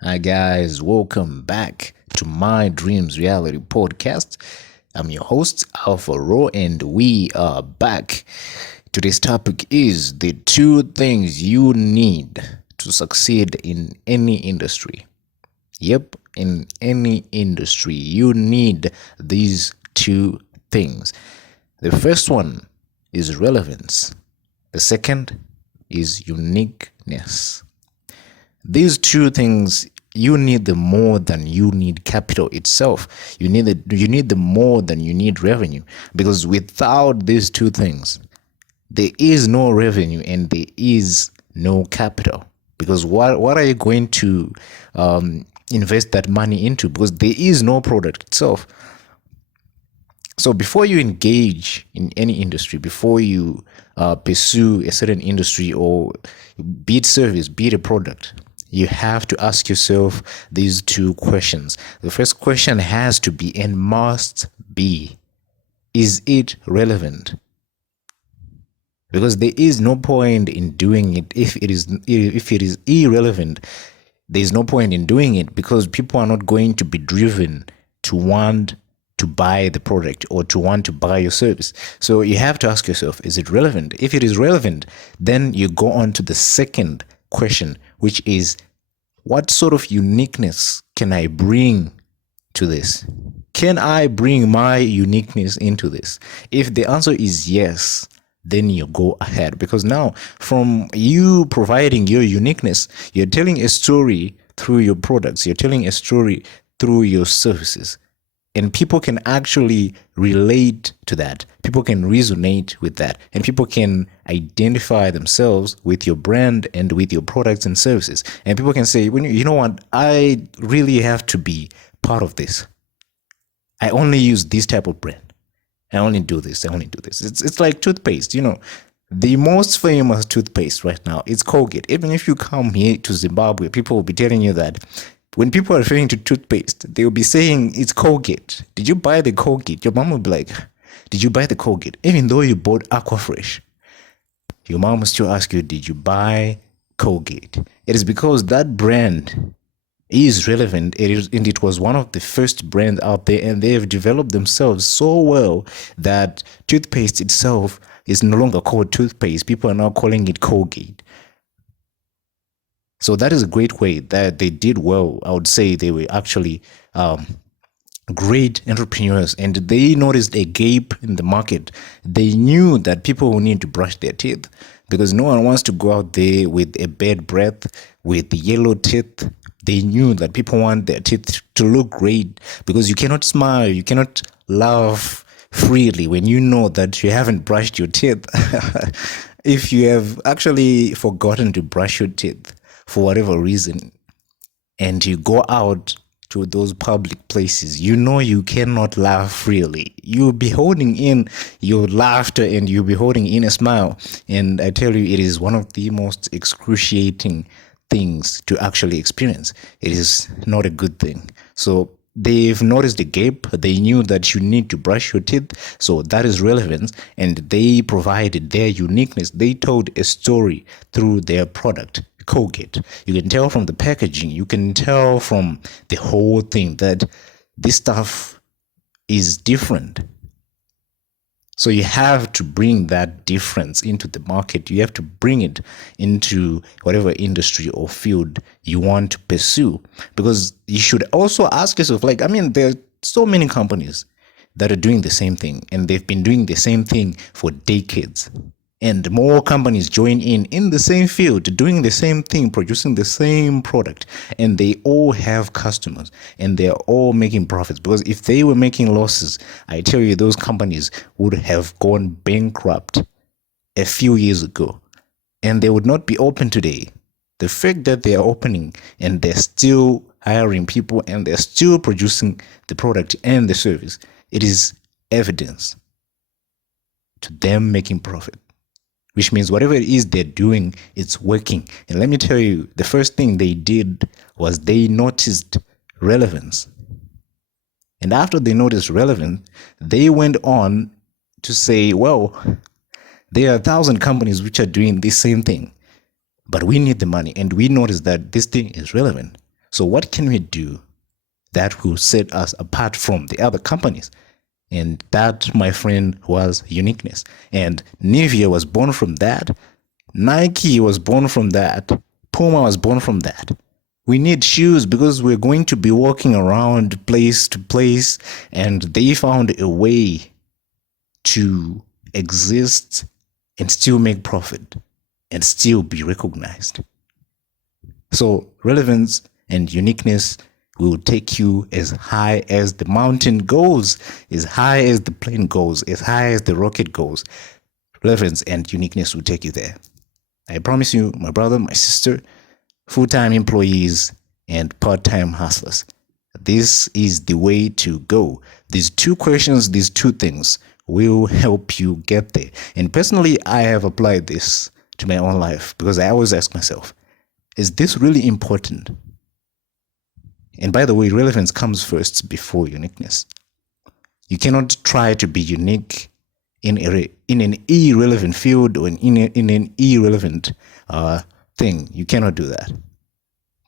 Hi, guys, welcome back to My Dreams Reality Podcast. I'm your host, Alpha Ro, and we are back. Today's topic is the two things you need to succeed in any industry. Yep, in any industry, you need these two things. The first one is relevance, the second is uniqueness. These two things, you need them more than you need capital itself. You need them more than you need revenue, because without these two things, there is no revenue and there is no capital. Because what are you going to invest that money into? Because there is no product itself. So before you engage in any industry, before you pursue a certain industry, or be it service, be it a product, you have to ask yourself these two questions. The first question has to be and must be, is it relevant? Because there is no point in doing it if it is irrelevant. There's no point in doing it, because people are not going to be driven to want to buy the product or to want to buy your service. So you have to ask yourself, is it relevant? If it is relevant, then you go on to the second question, which is, what sort of uniqueness can I bring to this? Can I bring my uniqueness into this? If the answer is yes, then you go ahead, because now, from you providing your uniqueness, you're telling a story through your products, you're telling a story through your services, and people can actually relate to that. People can resonate with that, and people can identify themselves with your brand and with your products and services. And people can say, "When you know what, I really have to be part of this. I only use this type of brand. I only do this. I only do this." It's like toothpaste. The most famous toothpaste right now is Colgate. Even if you come here to Zimbabwe, people will be telling you that when people are referring to toothpaste, they will be saying it's Colgate. Did you buy the Colgate? Your mom will be like, did you buy the Colgate? Even though you bought Aquafresh, your mom will still ask you, did you buy Colgate? It is because that brand is relevant. And it was one of the first brands out there, and they have developed themselves so well that toothpaste itself is no longer called toothpaste. People are now calling it Colgate. So that is a great way that they did well. I would say they were actually great entrepreneurs, and they noticed a gap in the market. They knew that people will need to brush their teeth, because no one wants to go out there with a bad breath, with yellow teeth. They knew that people want their teeth to look great, because you cannot smile, you cannot laugh freely when you know that you haven't brushed your teeth. If you have actually forgotten to brush your teeth for whatever reason, and you go out to those public places, you cannot laugh freely. You'll be holding in your laughter, and you'll be holding in a smile. And I tell you, it is one of the most excruciating things to actually experience. It is not a good thing. So they've noticed the gap. They knew that you need to brush your teeth. So that is relevance. And they provided their uniqueness. They told a story through their product, Colgate. You can tell from the packaging, you can tell from the whole thing that this stuff is different. So you have to bring that difference into the market. You have to bring it into whatever industry or field you want to pursue. Because you should also ask yourself, there are so many companies that are doing the same thing, and they've been doing the same thing for decades. And more companies join in the same field, doing the same thing, producing the same product, and they all have customers, and they're all making profits. Because if they were making losses, I tell you, those companies would have gone bankrupt a few years ago, and they would not be open today. The fact that they are opening and they're still hiring people and they're still producing the product and the service, it is evidence to them making profit. Which means whatever it is they're doing, it's working. And let me tell you, the first thing they did was they noticed relevance. And after they noticed relevance, they went on to say, well, there are 1,000 companies which are doing the same thing, but we need the money. And we noticed that this thing is relevant. So what can we do that will set us apart from the other companies? And that, my friend, was uniqueness. And Nivea was born from that. Nike was born from that. Puma was born from that. We need shoes because we're going to be walking around place to place, and they found a way to exist and still make profit and still be recognized. So relevance and uniqueness will take you as high as the mountain goes, as high as the plane goes, as high as the rocket goes. Relevance and uniqueness will take you there. I promise you, my brother, my sister, full-time employees and part-time hustlers, this is the way to go. These two questions, these two things will help you get there. And personally, I have applied this to my own life because I always ask myself, is this really important? And by the way, relevance comes first before uniqueness. You cannot try to be unique in an irrelevant field or in an irrelevant thing. You cannot do that.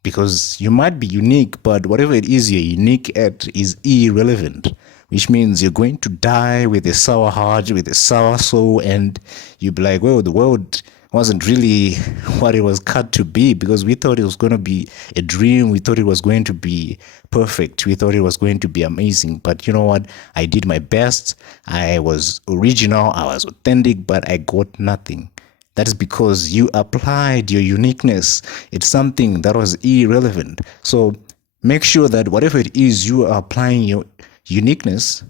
Because you might be unique, but whatever it is you're unique at is irrelevant, which means you're going to die with a sour heart, with a sour soul, and you'll be like, well, the world wasn't really what it was cut to be, because we thought it was going to be a dream. We thought it was going to be perfect. We thought it was going to be amazing. But you know what? I did my best. I was original. I was authentic, but I got nothing. That is because you applied your uniqueness. It's something that was irrelevant. So make sure that whatever it is you are applying your uniqueness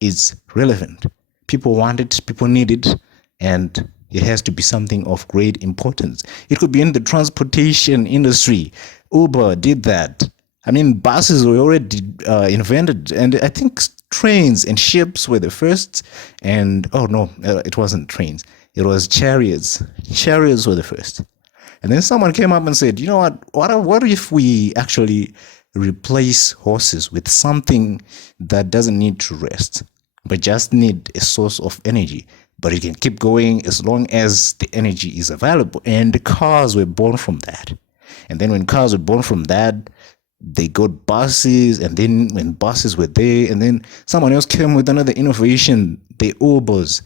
is relevant. People want it, people need it, and it has to be something of great importance. It could be in the transportation industry. Uber did that. I mean, buses were already invented, and I think trains and ships were the first. And oh no, it wasn't trains. It was chariots. Chariots were the first. And then someone came up and said, you know what if we actually replace horses with something that doesn't need to rest, but just need a source of energy, but it can keep going as long as the energy is available. And the cars were born from that. And then when cars were born from that, they got buses, and then when buses were there, and then someone else came with another innovation, the Ubers.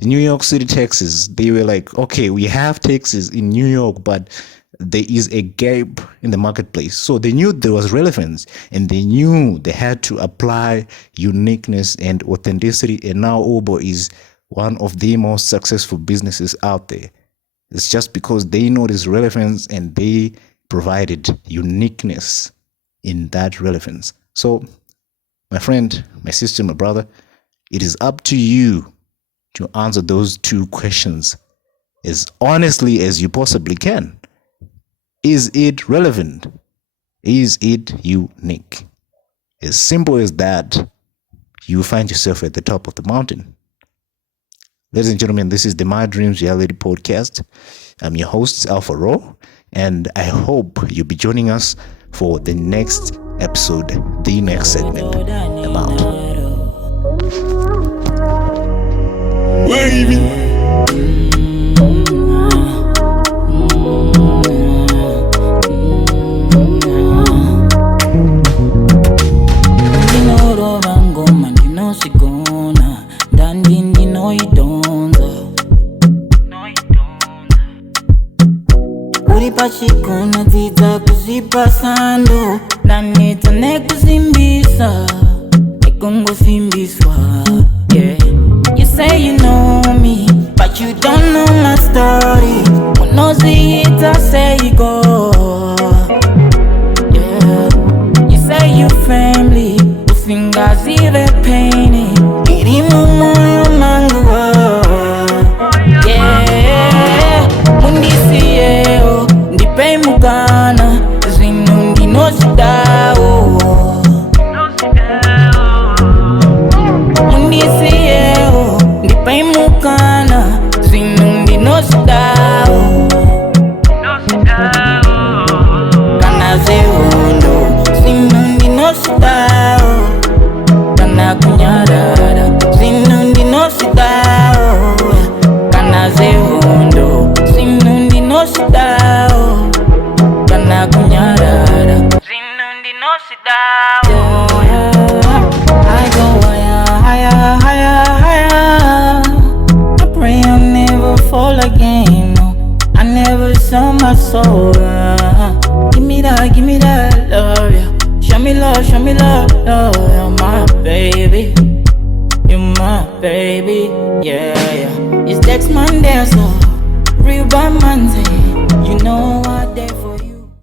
New York City taxis, they were like, okay, we have taxis in New York, but there is a gap in the marketplace. So they knew there was relevance, and they knew they had to apply uniqueness and authenticity. And now Uber is one of the most successful businesses out there. It's just because they noticed relevance and they provided uniqueness in that relevance. So, my friend, my sister, my brother, it is up to you to answer those two questions as honestly as you possibly can. Is it relevant? Is it unique? As simple as that, you find yourself at the top of the mountain. Ladies and gentlemen, this is the My Dreams Reality Podcast. I'm your host, Alpha Raw, and I hope you'll be joining us for the next episode, the next segment. I'm out. Wavy. Ndinorowa ngoma ndinosigona ndandi ndinoidonza uri pachigona dzidza kuzipa sando ndaneta nekuzimbisa nekungozimbiswa. Yeah. You say you know me, but you don't know my story. When no see it, I say you go. Yeah. You say you family, usingazi ve paini. Irimu moyo manguwa. Yeah. Mundisi yeo, ndipe mugana, zinu ndinosidao. Mundisi yeo, ndipe mugana, zinu ndinosidao. Kana zehondo, zinu ndinosidao. Kana kunya I go higher, higher, higher. I pray I'll never fall again. No, I never sell my soul. Give me that love, yeah. Show me love, love, you're my baby. You're my baby, yeah, yeah. It's next Monday, so real bad Monday. You know